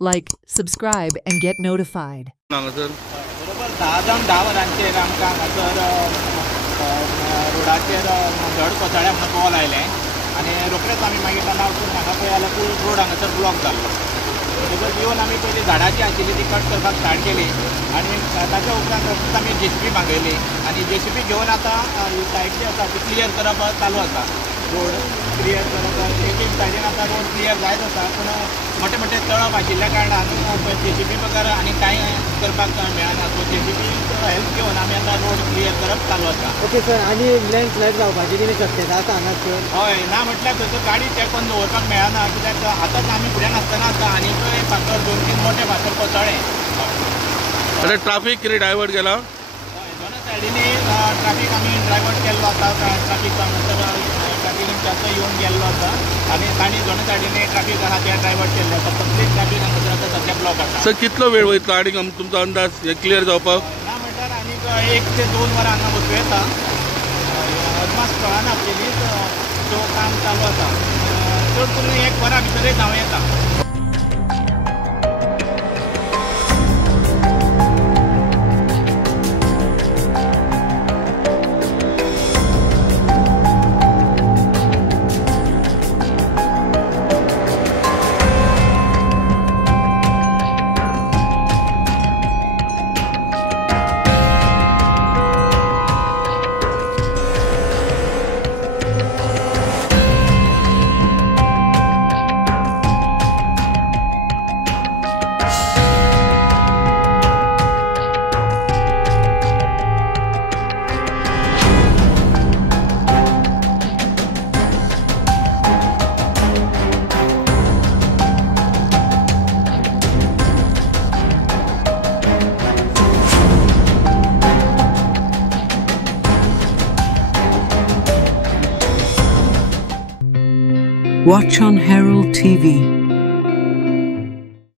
Like, subscribe, and get notified. बरोबर 10 जावन 10 वरांचेर आमकां हांगासर रोडाचेर धड कोसळ्ळ्या म्हणून कॉल आयलें आनी रोखडेच आमी मागीर तेन्ना वचून म्हाका पळय जाल्यार फूल रोड हांगासर ब्लॉक जाल्लो. म्हणटकच येवन आमी पयलीं झाडां जी आशिल्लीं ती कट करपाक स्टार्ट केली आनी ताच्या उपरांत रोखडीच आमी JCB मागयली आनी JCB घेवन आतां सायड जी आसा ती क्लियर करप चालू आसा. रोड क्लियर करप एक सायडीन आतां रोड क्लियर जायत आसा पूण मोठे मोठे तळप आशिल्ल्या कारणान JCB बगर आनी कांय करपाक मेळना. सो JCB हेल्प घेवन आमी आतां रोड क्लियर करप चालू आसा. ओके सर, आनी लँडस्लायड जावपाची कितें शक्यता आसा हांगासर? हय, ना म्हटल्यार थंयसर गाडी चॅक करून दवरपाक मेळना कित्याक आतांच आमी फुड्यान आसतना आसा आनी फातर 2-3 मोठे फातर कोसळ्ळे. ट्राफिक कितें डायवर्ट केला? हय, दोनूय सायडीनी ट्राफीक आमी डायवर्ट केल्लो आसा. ट्राफीक ट्राफीक इंचार्ज येवन गेल्लो आसा आनी तांणी दोनूय सायडीनी ट्राफीक आसा ते डायवर्ट केल्ले आसा. कंप्लीट ट्राफीक हांगासर आतां सद्या ब्लॉक आसा. सर कितलो वेळ वयतलो आनी तुमचो अंदाज हे क्लियर जावपाक? ना म्हटल्यार आनीक 1 ते 2 वरां हांगा वचूं येता. अदमास कळना पयलींच सो काम चालू आसा. चड करून 1 वरा भितरच जावं येता. Watch on Herald TV.